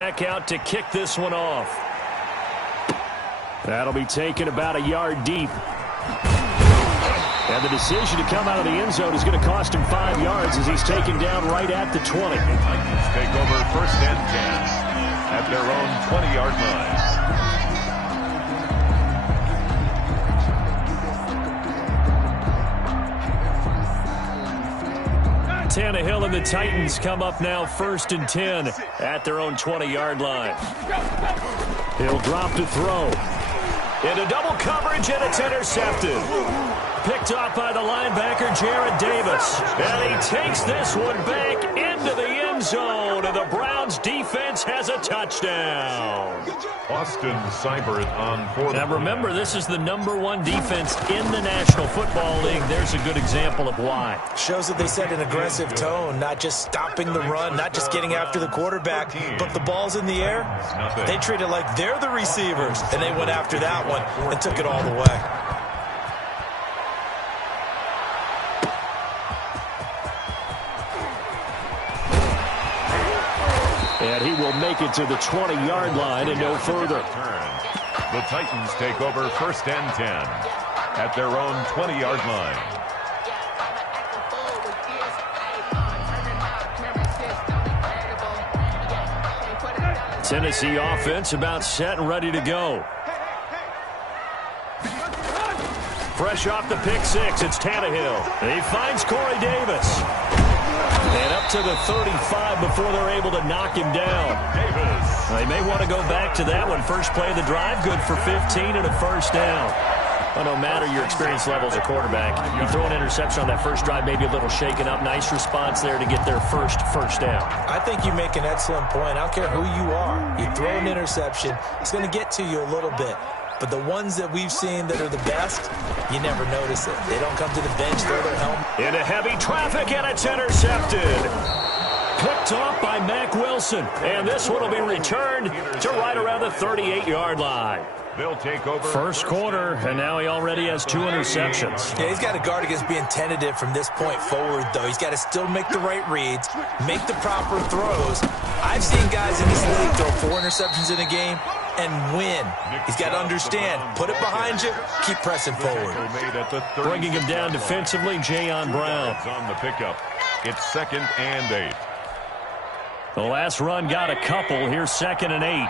Back out to kick this one off. That'll be taken about a yard deep. And the decision to come out of the end zone is going to cost him 5 yards as he's taken down right at the 20. Titans take over 1st and 10 at their own 20-yard line. Tannehill and the Titans come up now 1st and 10 at their own 20-yard line. He'll drop to throw. Into double coverage, and it's intercepted. Picked off by the linebacker, Jarrad Davis. And he takes this one back into the end zone, and the Browns defense has a touchdown. Austin Seibert on 4. Now remember, this is the #1 defense in the National Football League. There's a good example of why. Shows that they set an aggressive tone, not just stopping the run, not just getting after the quarterback, but the ball's in the air. They treat it like they're the receivers, and they went after that one and took it all the way. And he will make it to the 20-yard line and no further. The Titans take over 1st and 10 at their own 20-yard line. Tennessee offense about set and ready to go. Fresh off the pick six, it's Tannehill. He finds Corey Davis. And up to the 35 before they're able to knock him down. Davis. They may want to go back to that one. First play of the drive, good for 15 and a first down. Well, no matter your experience level as a quarterback, you throw an interception on that first drive, maybe a little shaken up. Nice response there to get their first down. I think you make an excellent point. I don't care who you are. You throw an interception, it's going to get to you a little bit. But the ones that we've seen that are the best, you never notice it. They don't come to the bench, throw their helmet. Into heavy traffic, and it's intercepted. Picked off by Mack Wilson. And this one will be returned to right around the 38-yard line. They'll take over. First quarter, and now he already has 2 interceptions. Yeah, he's got to guard against being tentative from this point forward, though. He's got to still make the right reads, make the proper throws. I've seen guys in this league throw 4 interceptions in a game and win. He's got to understand, put it behind you, keep pressing forward. Bringing him down defensively, Jayon Brown. On the pickup. It's 2nd and 8. The last run got a couple. Here's 2nd and 8.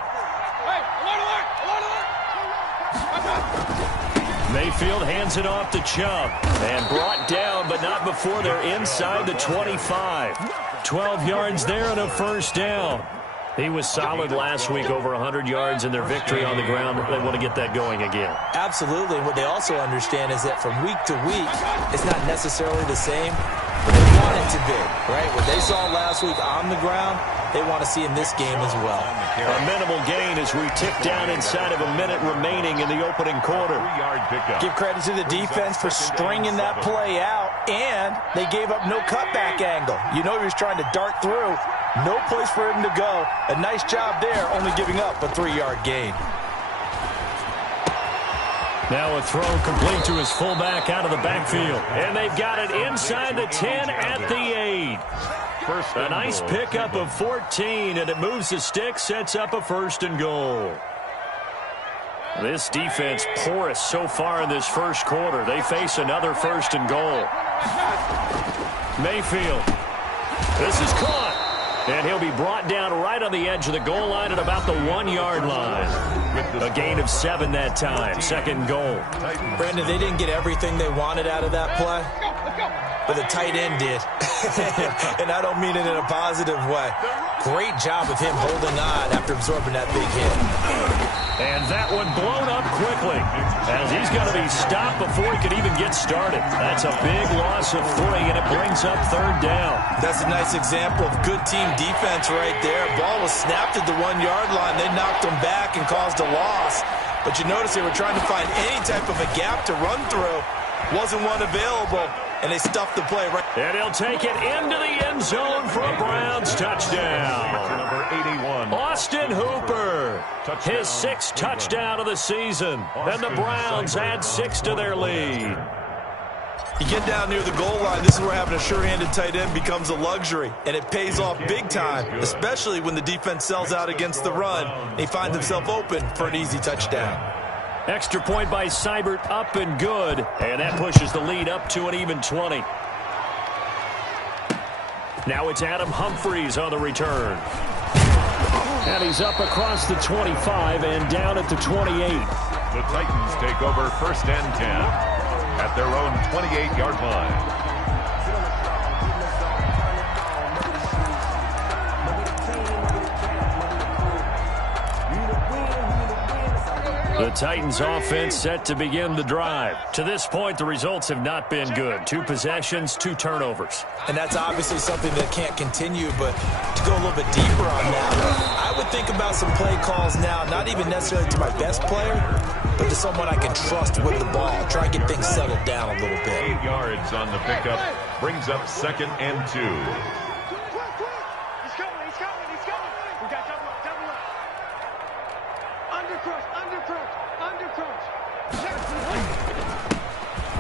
Mayfield hands it off to Chubb. And brought down, but not before they're inside the 25. 12 yards there and a first down. He was solid last week, over 100 yards in their victory on the ground. They want to get that going again. Absolutely. And what they also understand is that from week to week, it's not necessarily the same, but they want it to be, right? What they saw last week on the ground, they want to see in this game as well. A minimal gain as we tick down inside of a minute remaining in the opening quarter. 3-yard pickup. Give credit to the defense for stringing that play out, and they gave up no cutback angle. You know he was trying to dart through. No place for him to go. A nice job there, only giving up a 3-yard gain. Now a throw complete to his fullback out of the backfield. And they've got it inside the 10 at the 8. A nice pickup of 14, and it moves the stick, sets up a 1st and goal. This defense porous so far in this first quarter. They face another 1st and goal. Mayfield. This is caught. And he'll be brought down right on the edge of the goal line at about the 1-yard line. A gain of 7 that time. 2nd goal. Brandon, they didn't get everything they wanted out of that play, but the tight end did. And I don't mean it in a positive way. Great job of him holding on after absorbing that big hit. And that one blown up quickly as he's going to be stopped before he could even get started. That's a big loss of 3, and it brings up 3rd down. That's a nice example of good team defense right there. Ball was snapped at the 1-yard line. They knocked him back and caused a loss. But you notice they were trying to find any type of a gap to run through. Wasn't one available, and they stuffed the play right. And he'll take it into the end zone for a Browns touchdown. Number 81. Austin Hooper, his 6th touchdown of the season. And the Browns add 6 to their lead. You get down near the goal line, this is where having a sure-handed tight end becomes a luxury, and it pays off big time, especially when the defense sells out against the run, and he finds himself open for an easy touchdown. Extra point by Seibert, up and good, and that pushes the lead up to an even 20. Now it's Adam Humphries on the return. And he's up across the 25 and down at the 28. The Titans take over 1st and 10 at their own 28-yard line. The Titans offense set to begin the drive. To this point, the results have not been good. 2 possessions, 2 turnovers. And that's obviously something that can't continue, but to go a little bit deeper on that, I would think about some play calls now, not even necessarily to my best player, but to someone I can trust with the ball. Try and get things settled down a little bit. 8 yards on the pickup, brings up 2nd and 2.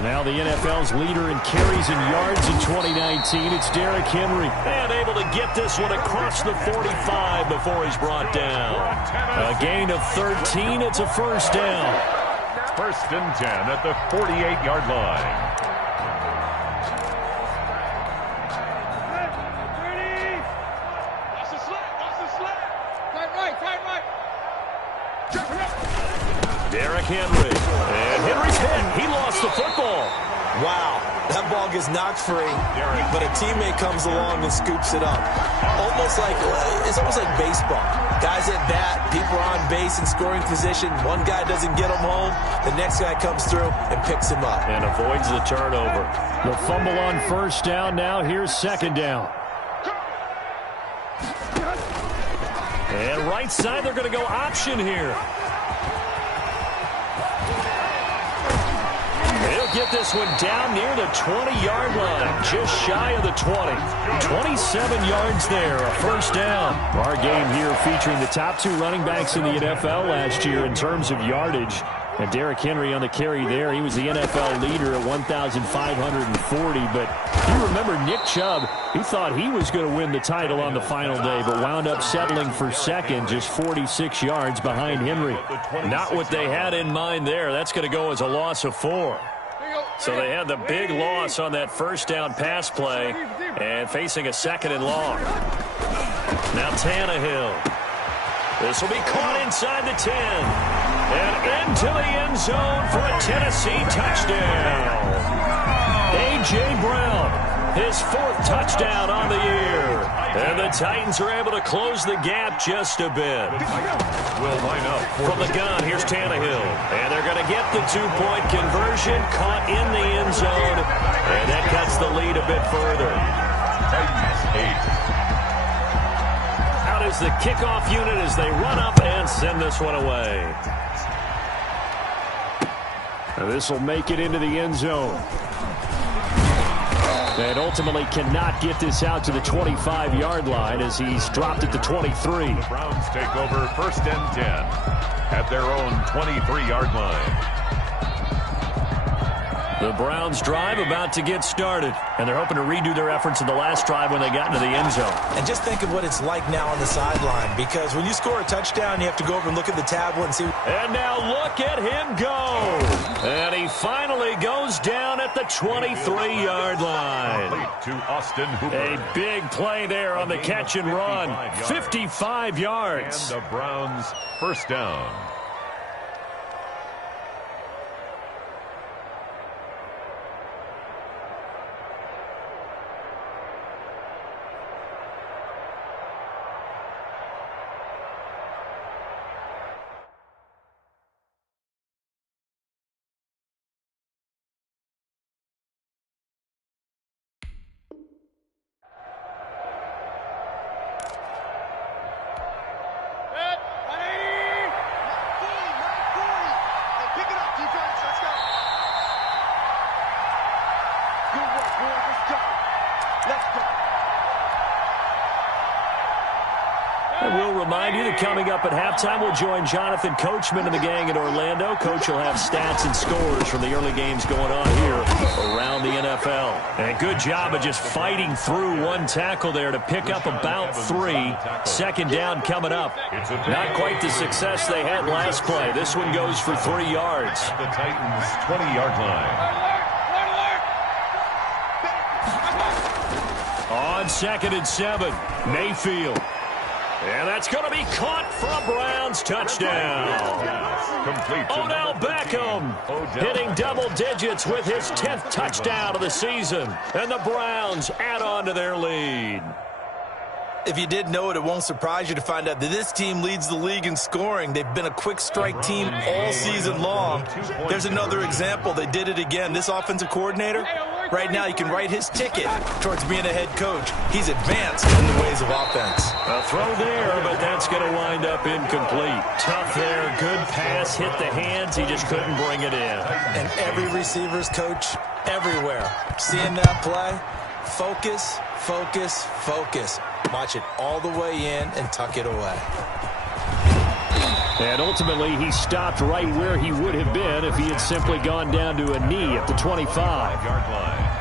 Now the NFL's leader in carries and yards in 2019. It's Derrick Henry. And able to get this one across the 45 before he's brought down. A gain of 13. It's a 1st down. 1st and 10 at the 48-yard line. Derrick Henry. And Henry's hit. He lost the football. Wow. That ball gets knocked free, but a teammate comes along and scoops it up. It's almost like baseball. Guys at bat, people are on base in scoring position. One guy doesn't get him home. The next guy comes through and picks him up. And avoids the turnover. The fumble on 1st down. Now here's 2nd down. And right side, they're going to go option here. They'll get this one down near the 20-yard line, just shy of the 20. 27 yards there, a 1st down. Our game here featuring the top 2 running backs in the NFL last year in terms of yardage. And Derrick Henry on the carry there. He was the NFL leader at 1,540. But you remember Nick Chubb, he thought he was going to win the title on the final day, but wound up settling for 2nd, just 46 yards behind Henry. Not what they had in mind there. That's going to go as a loss of 4. So they had the big loss on that 1st down pass play and facing a 2nd and long. Now Tannehill. This will be caught inside the 10 and into the end zone for a Tennessee touchdown. A.J. Brown, his 4th touchdown on the year. And the Titans are able to close the gap just a bit. Will line up from the gun. Here's Tannehill. And they're going to get the 2-point conversion, caught in the end zone. And that cuts the lead a bit further. Titans 8. Out is the kickoff unit as they run up and send this one away. This will make it into the end zone. And ultimately cannot get this out to the 25-yard line as he's dropped at the 23. The Browns take over 1st and 10 at their own 23-yard line. The Browns drive about to get started, and they're hoping to redo their efforts in the last drive when they got into the end zone. And just think of what it's like now on the sideline, because when you score a touchdown, you have to go over and look at the tablet and see. And now look at him go. And he finally goes down at the 23-yard line. To Austin Hooper. A big play there on the catch and run. 55 yards. And the Browns 1st down. coming up at halftime. We'll join Jonathan Coachman and the gang in Orlando. Coach will have stats and scores from the early games going on here around the NFL. And good job of just fighting through one tackle there to pick up about 3. Second down coming up. Not quite the success they had last play. This one goes for 3 yards. The Titans' 20-yard line. On 2nd and 7, Mayfield. And that's going to be caught for a Browns touchdown. Odell Beckham hitting double digits with his 10th touchdown of the season. And the Browns add on to their lead. If you didn't know it, it won't surprise you to find out that this team leads the league in scoring. They've been a quick strike team all season long. There's another example. They did it again. This offensive coordinator, right now, you can write his ticket towards being a head coach. He's advanced in the ways of offense. A throw there, but that's going to wind up incomplete. Tough there. Good pass. Hit the hands. He just couldn't bring it in. And every receiver's coach everywhere. Seeing that play, focus, focus, focus. Watch it all the way in and tuck it away. And ultimately, he stopped right where he would have been if he had simply gone down to a knee at the 25-yard line.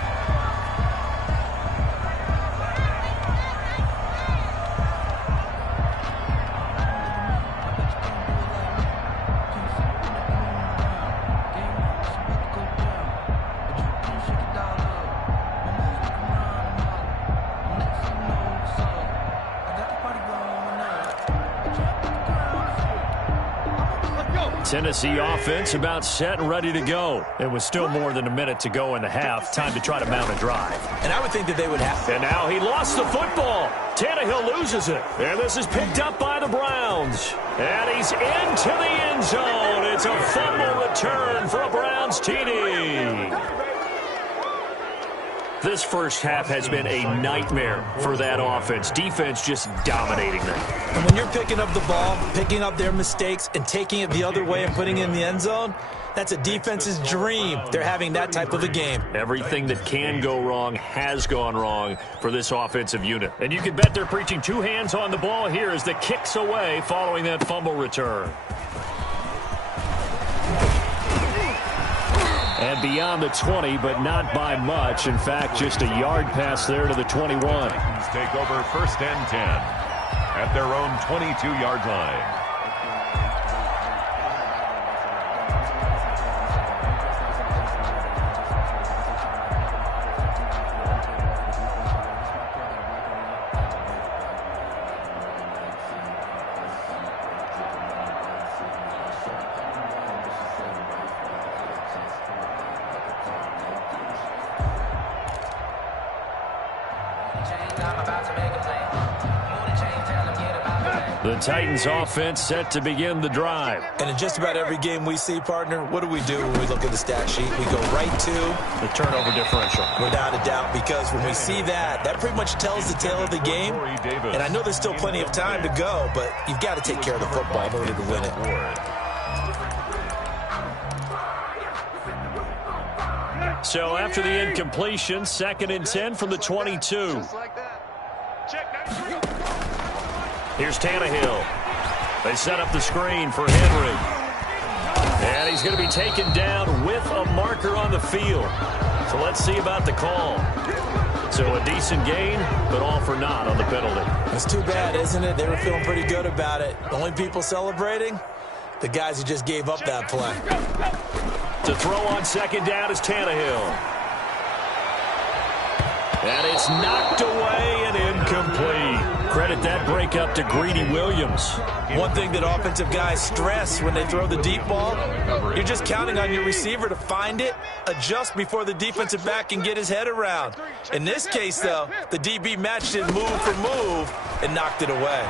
Tennessee offense about set and ready to go. It was still more than a minute to go in the half. Time to try to mount a drive. And I would think that they would have. And now he lost the football. Tannehill loses it. And this is picked up by the Browns. And he's into the end zone. It's a fumble return for a Browns TD. This first half has been a nightmare for that offense. Defense just dominating them. And when you're picking up the ball, picking up their mistakes, and taking it the other way and putting it in the end zone, that's a defense's dream. They're having that type of a game. Everything that can go wrong has gone wrong for this offensive unit. And you can bet they're preaching 2 hands on the ball here as the kick's away following that fumble return. And beyond the 20, but not by much. In fact, just a yard pass there to the 21. Titans take over 1st and 10 at their own 22-yard line. The Titans offense set to begin the drive. And in just about every game we see, partner, what do we do when we look at the stat sheet? We go right to the turnover differential. Without a doubt, because when we see that, that pretty much tells the tale of the game. And I know there's still plenty of time to go, but you've got to take care of the football in order to win it. So after the incompletion, 2nd and 10 from the 22. Here's Tannehill. They set up the screen for Henry. And he's going to be taken down with a marker on the field. So let's see about the call. So a decent gain, but all for naught on the penalty. It's too bad, isn't it? They were feeling pretty good about it. The only people celebrating, the guys who just gave up that play. To throw on 2nd down is Tannehill. And it's knocked away and incomplete. Credit that breakup to Greedy Williams. One thing that offensive guys stress when they throw the deep ball, you're just counting on your receiver to find it, adjust before the defensive back can get his head around. In this case, though, the DB matched it move for move and knocked it away.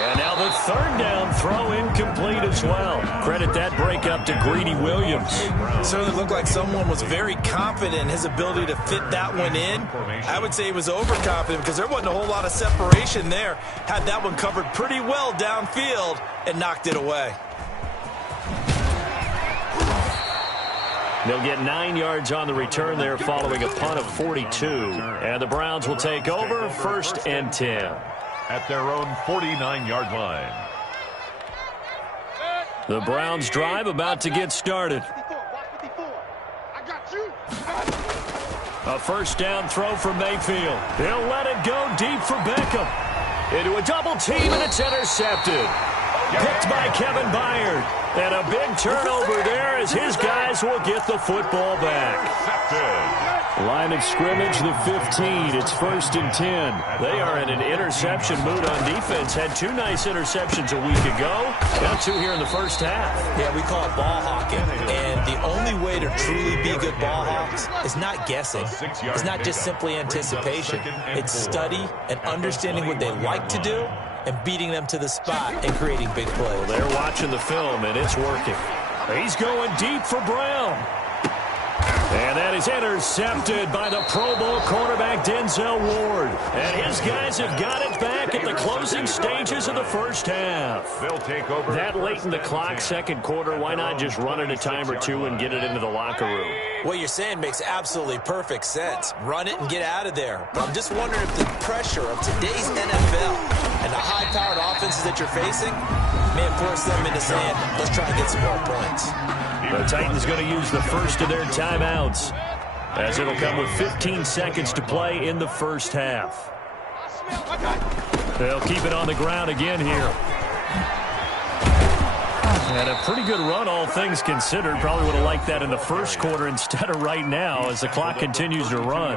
And now the 3rd down throw incomplete as well. Credit that breakup to Greedy Williams. It certainly looked like someone was very confident in his ability to fit that one in. I would say he was overconfident because there wasn't a whole lot of separation there. Had that one covered pretty well downfield and knocked it away. They'll get 9 yards on the return there following a punt of 42. And the Browns will take over 1st and 10. at their own 49-yard line. The Browns drive about to get started. A first down throw from Mayfield. He'll let it go deep for Beckham. Into a double team, and it's intercepted. Picked by Kevin Byard. And a big turnover there as his guys will get the football back. Line of scrimmage, the 15. It's 1st and 10. They are in an interception mood on defense. Had 2 nice interceptions a week ago. Now 2 here in the first half. Yeah, we call it ball hawking. And the only way to truly be good ball hawks is not guessing. It's not just simply anticipation. It's study and understanding what they like to do and beating them to the spot and creating big plays. Well, they're watching the film, and it's working. He's going deep for Brown. And that is intercepted by the Pro Bowl cornerback Denzel Ward. And his guys have got it back at the closing stages of the first half. They'll take over. That late in the clock, second quarter, why not just run it a time or 2 and get it into the locker room? What you're saying makes absolutely perfect sense. Run it and get out of there. But I'm just wondering if the pressure of today's NFL and the high-powered offenses that you're facing may have forced them into saying, let's try and get some more points. The Titans going to use the first of their timeouts, as it'll come with 15 seconds to play in the first half. They'll keep it on the ground again here. And a pretty good run, all things considered. Probably would have liked that in the first quarter instead of right now as the clock continues to run.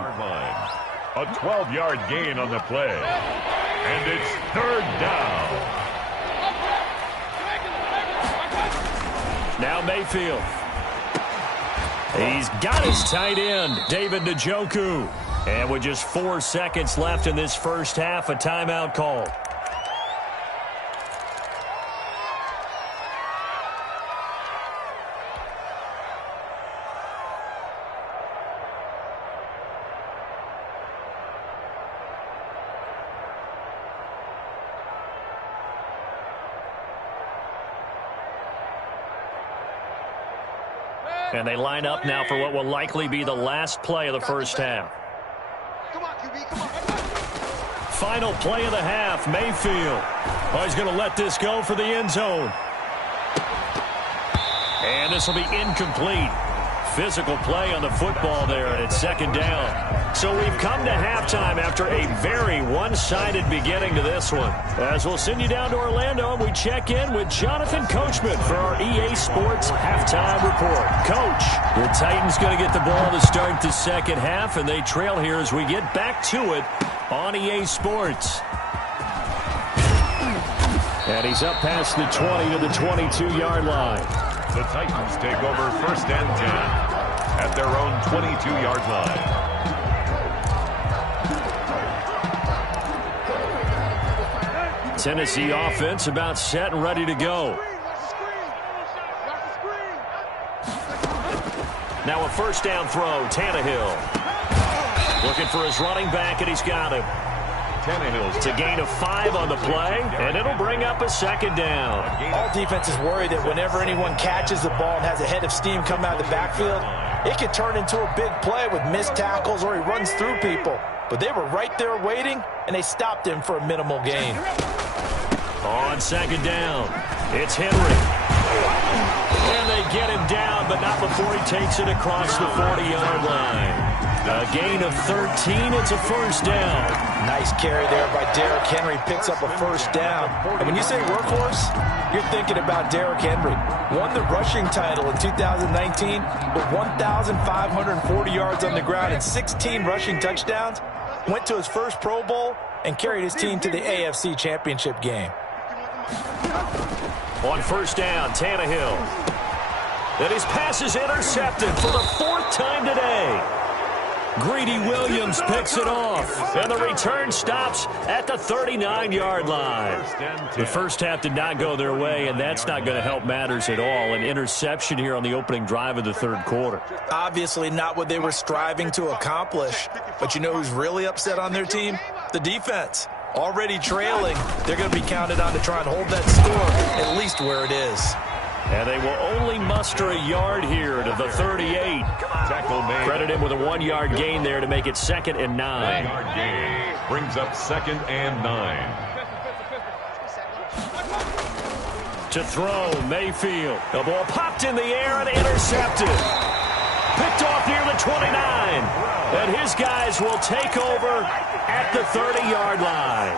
A 12-yard gain on the play. And it's 3rd down. Now Mayfield. He's got his tight end, David Njoku. And with just 4 seconds left in this first half, a timeout call. And they line up now for what will likely be the last play of the first half. Come on, QB, come on. Final play of the half, Mayfield. Oh, he's going to let this go for the end zone. And this will be incomplete. Physical play on the football there, and it's 2nd down. So we've come to halftime after a very one-sided beginning to this one. As we'll send you down to Orlando, and we check in with Jonathan Coachman for our EA Sports Halftime Report. Coach, the Titans going to get the ball to start the second half, and they trail here as we get back to it on EA Sports. And he's up past the 20 to the 22-yard line. The Titans take over 1st and 10 at their own 22-yard line. Tennessee offense about set and ready to go. Now a first down throw, Tannehill. Looking for his running back, and he's got him. It's a gain of 5 on the play, and it'll bring up a 2nd down. All defenses worry that whenever anyone catches the ball and has a head of steam come out of the backfield, it could turn into a big play with missed tackles or he runs through people. But they were right there waiting, and they stopped him for a minimal gain. On 2nd down, it's Henry. And they get him down, but not before he takes it across the 40-yard line. A gain of 13, it's a first down. Nice carry there by Derrick Henry, picks up a first down. And when you say workhorse, you're thinking about Derrick Henry. Won the rushing title in 2019 with 1,540 yards on the ground and 16 rushing touchdowns. Went to his first Pro Bowl and carried his team to the AFC Championship game. On first down, Tannehill. And his pass is intercepted for the 4th time today. Greedy Williams picks it off, and the return stops at the 39-yard line. The first half did not go their way, and that's not going to help matters at all. An interception here on the opening drive of the 3rd quarter. Obviously not what they were striving to accomplish, but you know who's really upset on their team? The defense. Already trailing, they're going to be counted on to try and hold that score at least where it is. And they will only muster a yard here to the 38. Tackle made. Credit him with a 1-yard gain there to make it 2nd and 9. 1-yard gain brings up 2nd and 9. To throw, Mayfield. The ball popped in the air and intercepted. Picked off near the 29. And his guys will take over at the 30-yard line.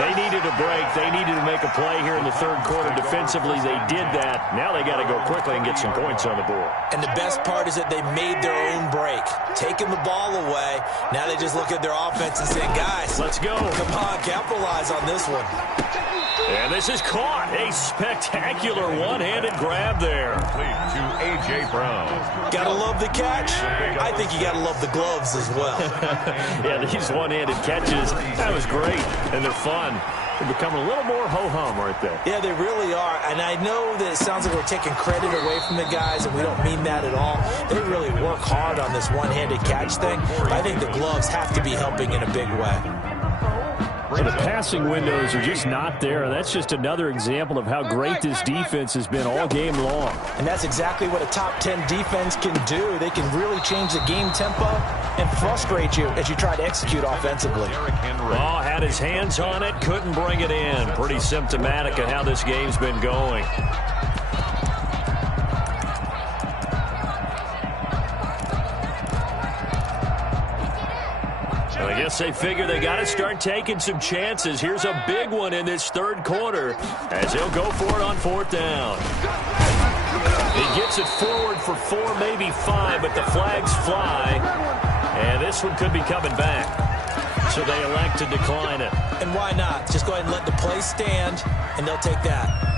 They needed a break. They needed to make a play here in the third quarter. Defensively, they did that. Now they got to go quickly and get some points on the board. And the best part is that they made their own break. Taking the ball away. Now they just look at their offense and say, guys, let's go. Come on, capitalize on this one. And this is caught. A spectacular one-handed grab there. To A.J. Brown. Gotta love the catch. I think you gotta love the gloves as well. Yeah, these one-handed catches, that was great. And they're fun. They're becoming a little more ho-hum, aren't they? Yeah, they really are. And I know that it sounds like we're taking credit away from the guys, and we don't mean that at all. They really work hard on this one-handed catch thing. I think the gloves have to be helping in a big way. So the passing windows are just not there. That's just another example of how great this defense has been all game long. And that's exactly what a top 10 defense can do. They can really change the game tempo and frustrate you as you try to execute offensively. Oh, had his hands on it, couldn't bring it in. Pretty symptomatic of how this game's been going. I guess they figure they got to start taking some chances. Here's a big one in this third quarter as he'll go for it on fourth down. He gets it forward for 4, maybe 5, but the flags fly. And this one could be coming back. So they elect to decline it. And why not? Just go ahead and let the play stand, and they'll take that.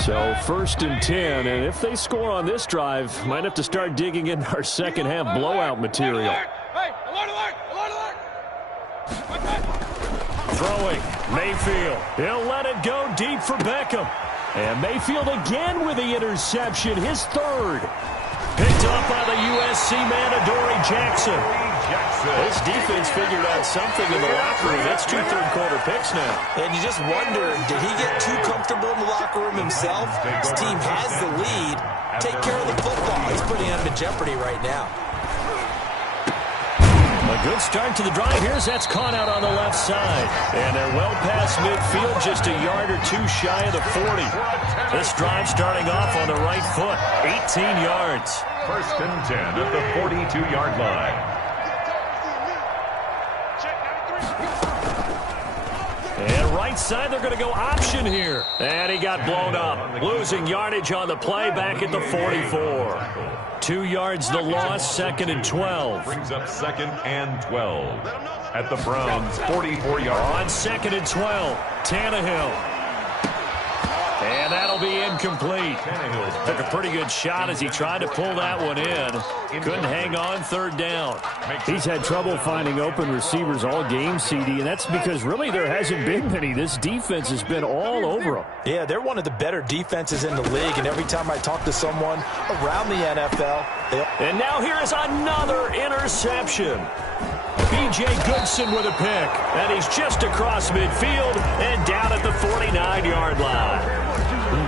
So first and 10, and if they score on this drive, might have to start digging in our second half blowout material. Throwing, Mayfield. He'll let it go deep for Beckham. And Mayfield again with the interception, his third. Picked up by the USC man, Adoree Jackson. This defense figured out something in the locker room. That's 2 third-quarter picks now. And you just wonder, did he get too comfortable in the locker room himself? His team has the lead. Take care of the football. It's putting him in jeopardy right now. A good start to the drive. Here's that's caught out on the left side. And they're well past midfield, just a yard or 2 shy of the 40. This drive starting off on the right foot. 18 yards. First and 10 at the 42-yard line. And right side, they're going to go option here. And he got blown up. Losing yardage on the play back at the 44. 2 yards the loss, second and 12. Brings up second and 12 at the Browns' 44-yard. On second and 12, Tannehill. And that'll be incomplete. Took a pretty good shot as he tried to pull that one in. Couldn't hang on, third down. He's had trouble finding open receivers all game, CD, and that's because really there hasn't been many. This defense has been all over them. Yeah, they're one of the better defenses in the league, and every time I talk to someone around the NFL... And now here is another interception. B.J. Goodson with a pick, and he's just across midfield and down at the 49-yard line.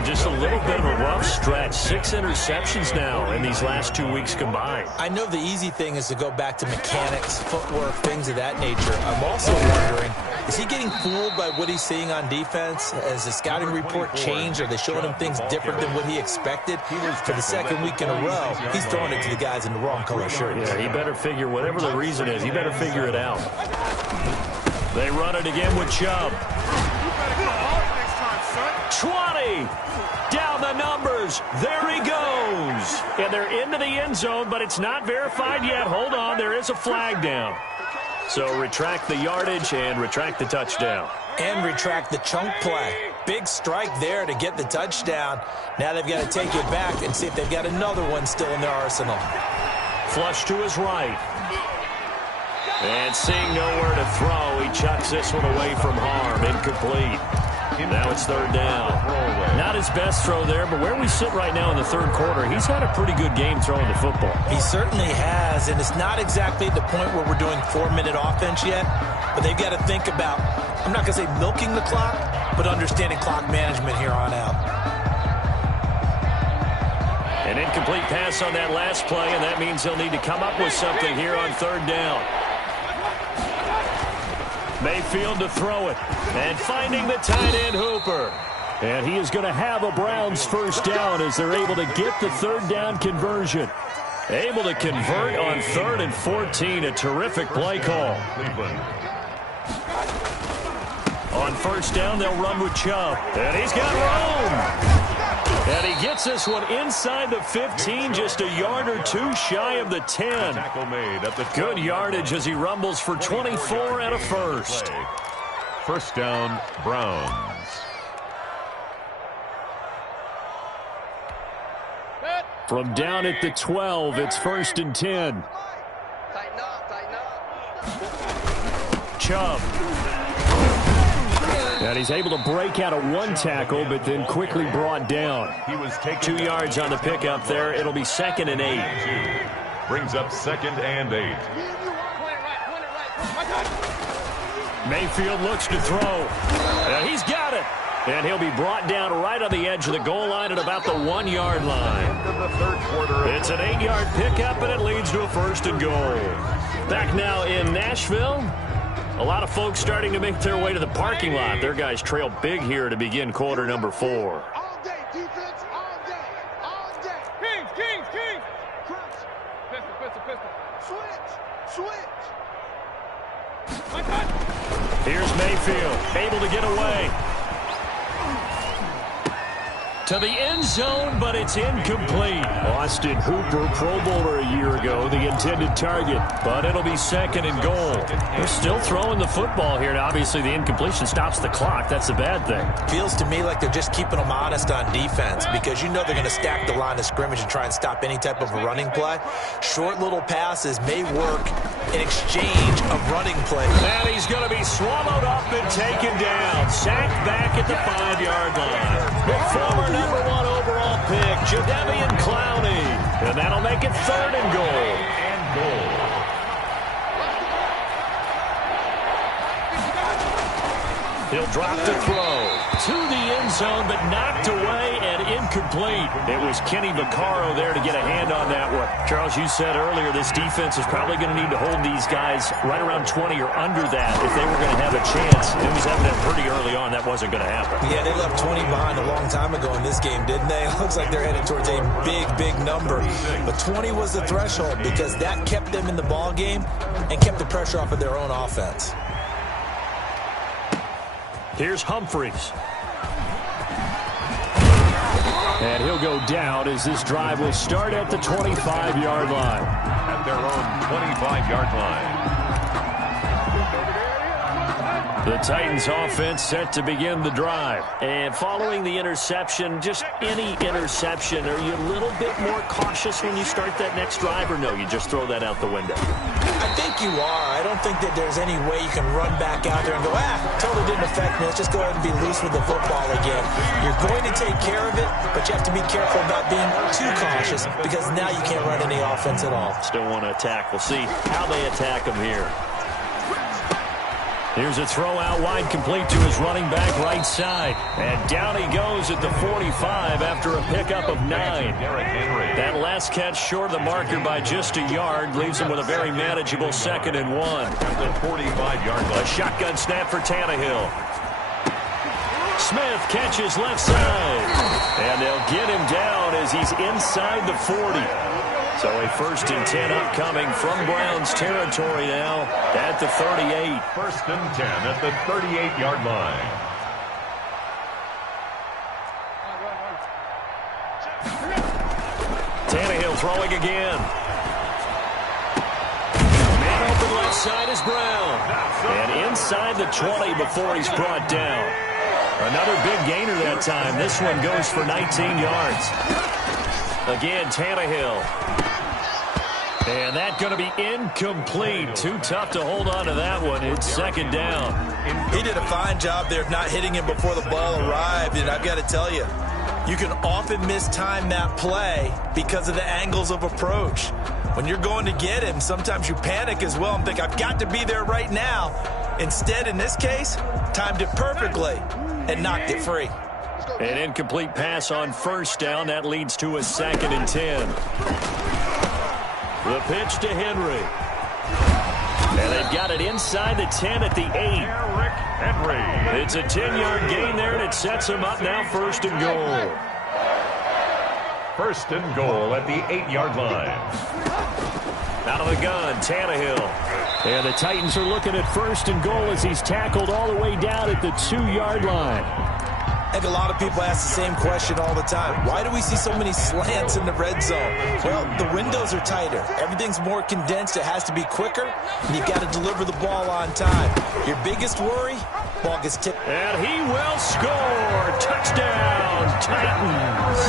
Just a little bit of a rough stretch. 6 interceptions now in these last 2 weeks combined. I know the easy thing is to go back to mechanics, footwork, things of that nature. I'm also wondering, is he getting fooled by what he's seeing on defense? Has the scouting report changed? Are they showing him things different than what he expected? For the second week in a row, he's throwing it to the guys in the wrong color shirts. Yeah, he better figure, whatever the reason is, he better figure it out. They run it again with Chubb. 20. Down the numbers. There he goes. And they're into the end zone, but it's not verified yet. Hold on. There is a flag down. So retract the yardage and retract the touchdown. And retract the chunk play. Big strike there to get the touchdown. Now they've got to take it back and see if they've got another one still in their arsenal. Flush to his right. And seeing nowhere to throw, he chucks this one away from harm. Incomplete. Now it's third down. Not his best throw there, but where we sit right now in the third quarter, he's had a pretty good game throwing the football. He certainly has, and it's not exactly at the point where we're doing 4-minute offense yet, but they've got to think about, I'm not going to say milking the clock, but understanding clock management here on out. An incomplete pass on that last play, and that means he'll need to come up with something here on third down. Mayfield to throw it. And finding the tight end Hooper. And he is going to have a Browns first down as they're able to get the third down conversion. Able to convert on 3rd and 14. A terrific play call. On first down, they'll run with Chubb. And he's got room. And he gets this one inside the 15, just a yard or two shy of the 10. Good yardage as he rumbles for 24 and a first. First down, Browns. From down at the 12, it's 1st and 10. Tighten up. Chubb. And he's able to break out of one tackle, but then quickly brought down. 2 yards on the pickup there. It'll be 2nd and 8. Brings up 2nd and 8. Mayfield looks to throw. And he's got it. And he'll be brought down right on the edge of the goal line at about the 1 yard line. It's an 8-yard pickup, and it leads to a 1st and goal. Back now in Nashville. A lot of folks starting to make their way to the parking lot. Their guys trail big here to begin quarter number 4. All day, defense, all day. Kings. Crunch. Pistol. Switch. Here's Mayfield, able to get away. To the end zone, but it's incomplete. Austin Hooper, Pro Bowler a year ago, the intended target. But it'll be 2nd and goal. They're still throwing the football here. Now, obviously, the incompletion stops the clock. That's the bad thing. Feels to me like they're just keeping them honest on defense because you know they're going to stack the line of scrimmage and try and stop any type of a running play. Short little passes may work in exchange of running plays. And he's going to be swallowed up and taken down. Sacked back at the 5-yard line. The former number 1 overall pick, Jadeveon Clowney. And that'll make it 3rd and goal. He'll drop to throw. To the end zone, but knocked away and incomplete. It was Kenny Vaccaro there to get a hand on that one. Charles, you said earlier this defense is probably going to need to hold these guys right around 20 or under that if they were going to have a chance. It was evident pretty early on that wasn't going to happen. Yeah, they left 20 behind a long time ago in this game, didn't they? It looks like they're headed towards a big number. But 20 was the threshold because that kept them in the ball game and kept the pressure off of their own offense. Here's Humphries. And he'll go down as this drive will start at the 25-yard line. At their own 25-yard line. The Titans offense set to begin the drive. And following the interception, just any interception, are you a little bit more cautious when you start that next drive, or no, you just throw that out the window? I think you are. I don't think that there's any way you can run back out there and go, totally didn't affect me. Let's just go ahead and be loose with the football again. You're going to take care of it, but you have to be careful about being too cautious because now you can't run any offense at all. Still want to attack. We'll see how they attack them here. Here's a throw out wide, complete to his running back right side. And down he goes at the 45 after a pickup of 9. That last catch short of the marker by just a yard leaves him with a very manageable 2nd and 1. The 45-yard line. A shotgun snap for Tannehill. Smith catches left side. And they'll get him down as he's inside the 40. So a 1st and 10 upcoming from Browns territory now at the 38. 1st and 10 at the 38-yard line. Tannehill throwing again. Man open left side is Brown. And inside the 20 before he's brought down. Another big gainer that time. This one goes for 19 yards. Again, Tannehill. And that's going to be incomplete. Too tough to hold on to that one. It's 2nd down. He did a fine job there of not hitting him before the ball arrived. And I've got to tell you, you can often mistime that play because of the angles of approach. When you're going to get him, sometimes you panic as well and think, I've got to be there right now. Instead, in this case, timed it perfectly and knocked it free. An incomplete pass on 1st down. That leads to a 2nd and 10. The pitch to Henry. And they've got it inside the 10 at the 8. It's a 10-yard gain there, and it sets them up now 1st and goal. 1st and goal at the 8-yard line. Out of the gun, Tannehill. And the Titans are looking at 1st and goal as he's tackled all the way down at the 2-yard line. I think a lot of people ask the same question all the time. Why do we see so many slants in the red zone? Well, the windows are tighter. Everything's more condensed. It has to be quicker, and you've got to deliver the ball on time. Your biggest worry, ball gets tipped. And he will score. Touchdown, Titans.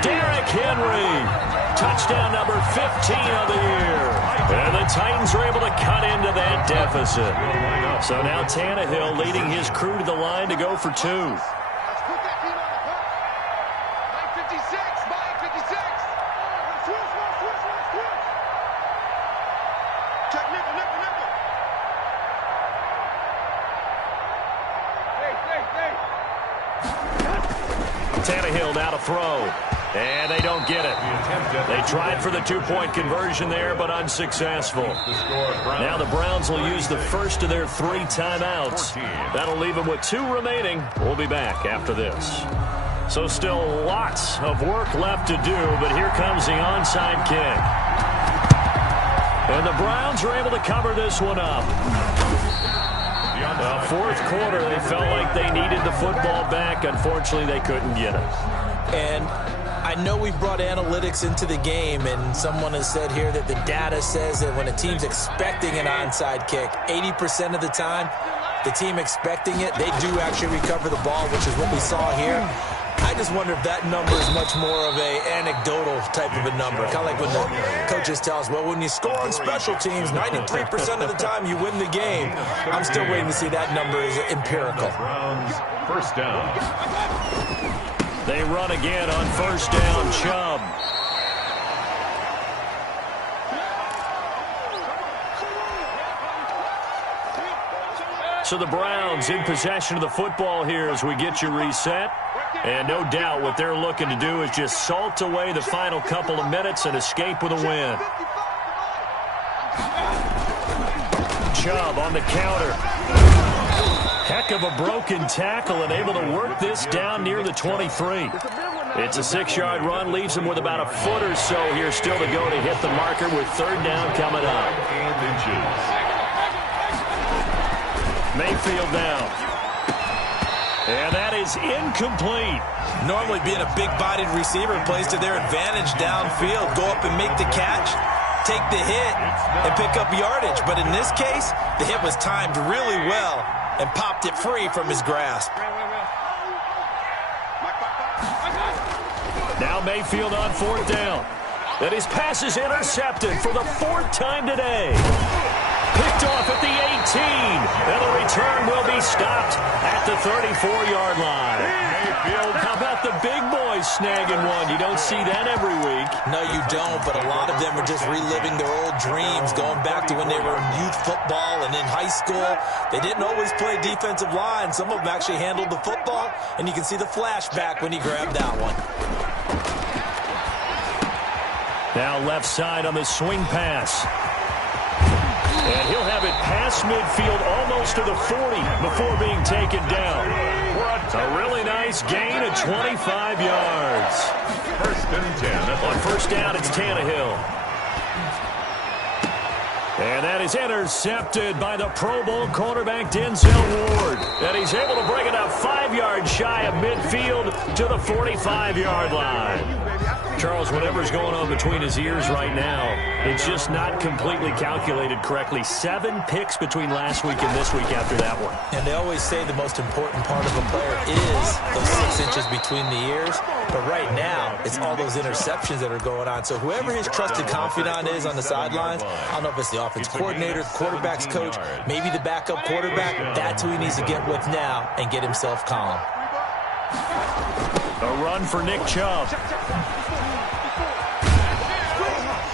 Derrick Henry. Touchdown number 15 of the year. And the Titans are able to cut into that deficit. So now Tannehill leading his crew to the line to go for 2. Tannehill now to throw. And they don't get it. They tried for the 2-point conversion there, but unsuccessful. Now the Browns will use the first of their 3 timeouts. That'll leave them with 2 remaining. We'll be back after this. So still lots of work left to do, but here comes the onside kick. And the Browns are able to cover this one up. The 4th quarter, they felt like they needed the football back. Unfortunately, they couldn't get it. And I know we brought analytics into the game, and someone has said here that the data says that when a team's expecting an onside kick, 80% of the time, the team expecting it, they do actually recover the ball, which is what we saw here. I just wonder if that number is much more of an anecdotal type of a number. Kind of like when the coaches tell us, well, when you score on special teams, 93% of the time you win the game. I'm still waiting to see that number is empirical. First down. They run again on 1st down, Chubb. So the Browns in possession of the football here as we get you reset. And no doubt what they're looking to do is just salt away the final couple of minutes and escape with a win. Chubb on the counter. Heck of a broken tackle and able to work this down near the 23. It's a 6-yard run, leaves him with about a foot or so here still to go to hit the marker with 3rd down coming up. Mayfield now. And that is incomplete. Normally being a big-bodied receiver plays to their advantage downfield. Go up and make the catch, take the hit, and pick up yardage. But in this case, the hit was timed really well and popped it free from his grasp. Now Mayfield on 4th down. And his pass is intercepted for the 4th time today. Picked off at the 18. And the return will be stopped at the 34-yard line. How about the big boys snagging one? You don't see that every week. No, you don't, but a lot of them are just reliving their old dreams, going back to when they were in youth football and in high school. They didn't always play defensive line. Some of them actually handled the football, and you can see the flashback when he grabbed that one. Now left side on the swing pass. And he'll have it past midfield almost to the 40 before being taken down. A really nice gain of 25 yards. 1st and 10. On 1st down, it's Tannehill. And that is intercepted by the Pro Bowl cornerback Denzel Ward. And he's able to bring it up 5 yards shy of midfield to the 45-yard line. Charles, whatever's going on between his ears right now, it's just not completely calculated correctly. 7 picks between last week and this week after that one. And they always say the most important part of a player is those 6 inches between the ears. But right now, it's all those interceptions that are going on. So whoever his trusted confidant is on the sidelines, I don't know if it's the offense coordinator, the quarterback's coach, maybe the backup quarterback, that's who he needs to get with now and get himself calm. A run for Nick Chubb.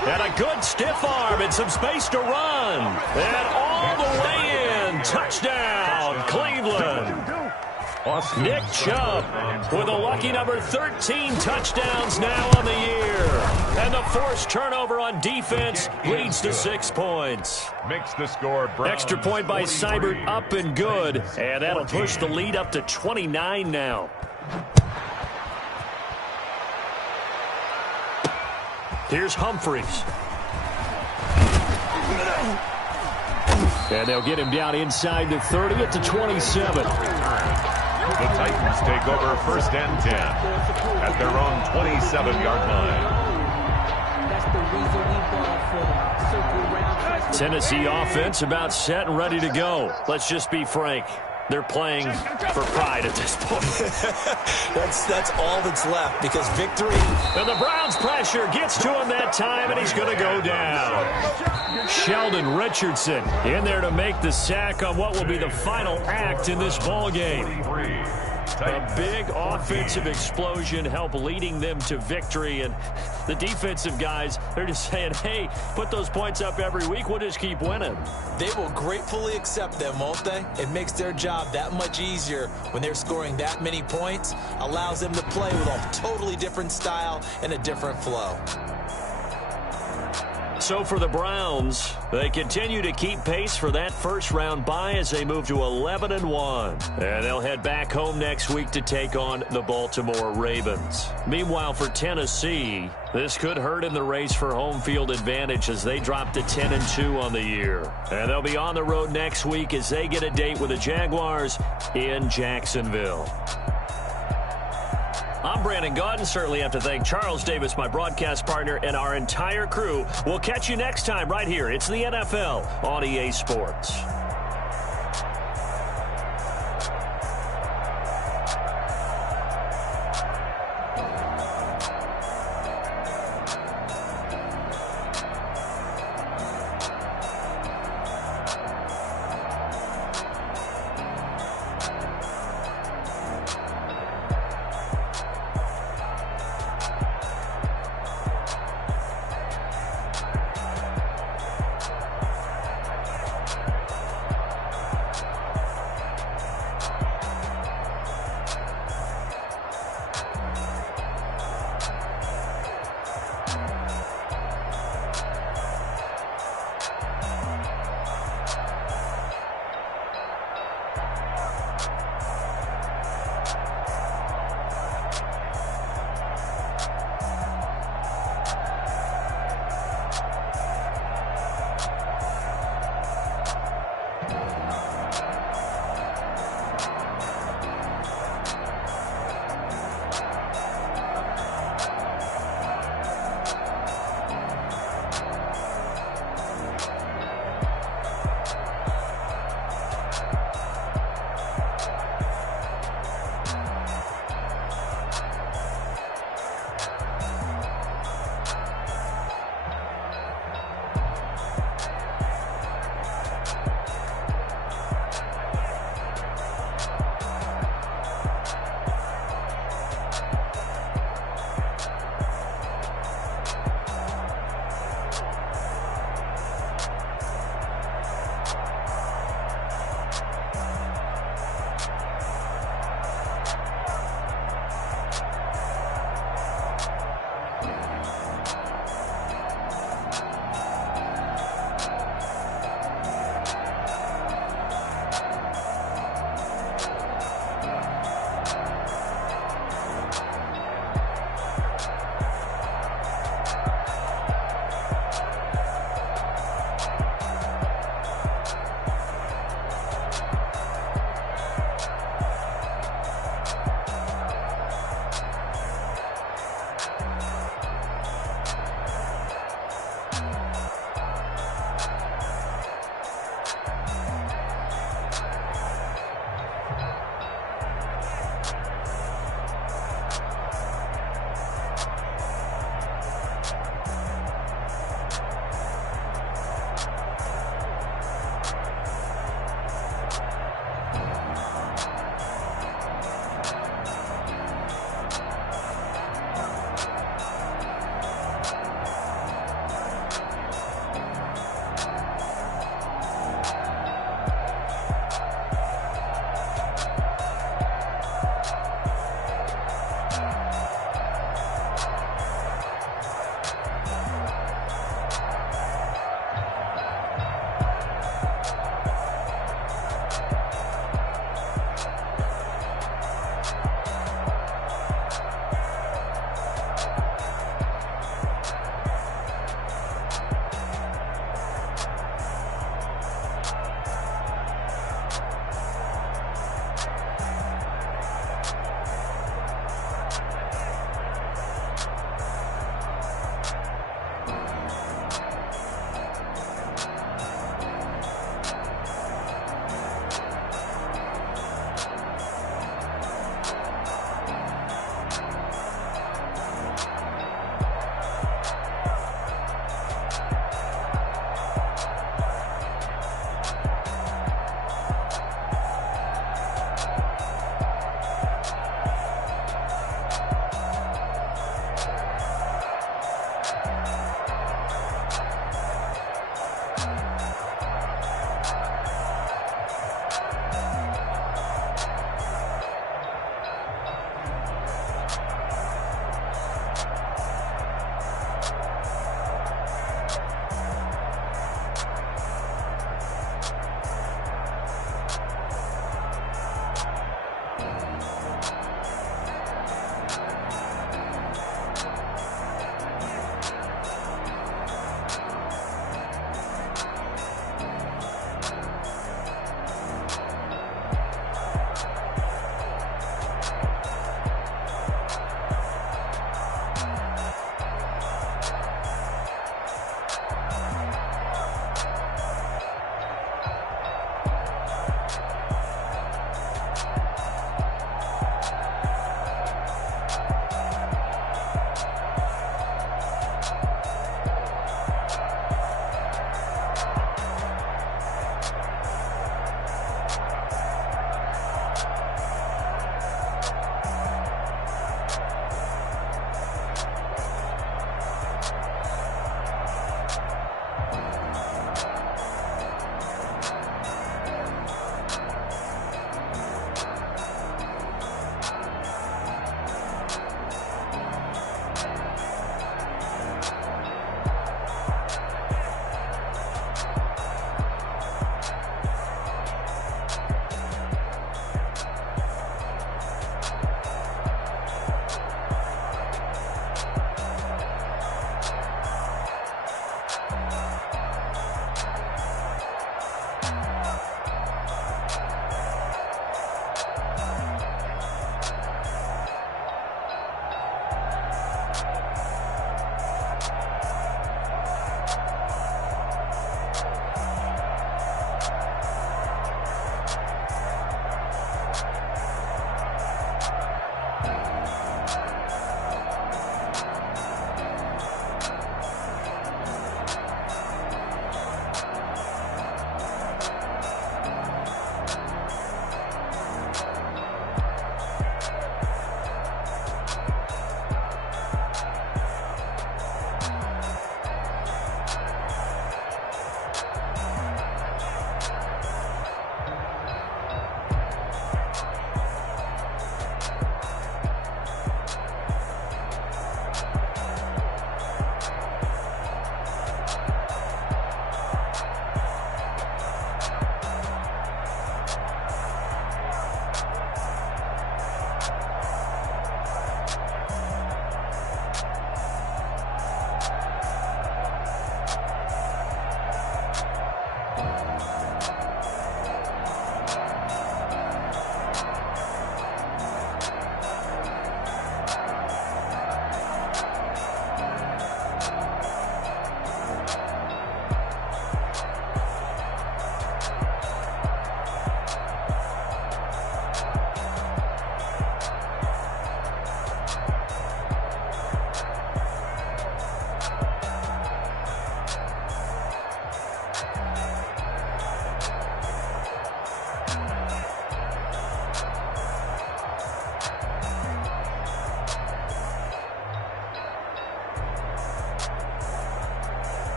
And a good stiff arm and some space to run. And all the way in. Touchdown, Cleveland. Nick Chubb with a lucky number 13 touchdowns now on the year. And the forced turnover on defense leads to 6 points. Makes the score Browns. Extra point by Seibert up and good. And that'll push the lead up to 29 now. Here's Humphries. And they'll get him down inside the 30 at the 27. The Titans take over 1st and 10 at their own 27-yard line. Tennessee offense about set and ready to go. Let's just be frank. They're playing for pride at this point. That's all that's left because victory. And the Browns pressure gets to him that time, and he's going to go down. Sheldon Richardson in there to make the sack on what will be the final act in this ball game. A big offensive explosion helped leading them to victory, and the defensive guys, they're just saying, hey, put those points up every week, we'll just keep winning. They will gratefully accept them, won't they? It makes their job that much easier when they're scoring that many points, allows them to play with a totally different style and a different flow. So for the Browns, they continue to keep pace for that first-round bye as they move to 11-1. And they'll head back home next week to take on the Baltimore Ravens. Meanwhile, for Tennessee, this could hurt in the race for home field advantage as they drop to 10-2 on the year. And they'll be on the road next week as they get a date with the Jaguars in Jacksonville. I'm Brandon Gaudin. Certainly have to thank Charles Davis, my broadcast partner, and our entire crew. We'll catch you next time right here. It's the NFL on EA Sports.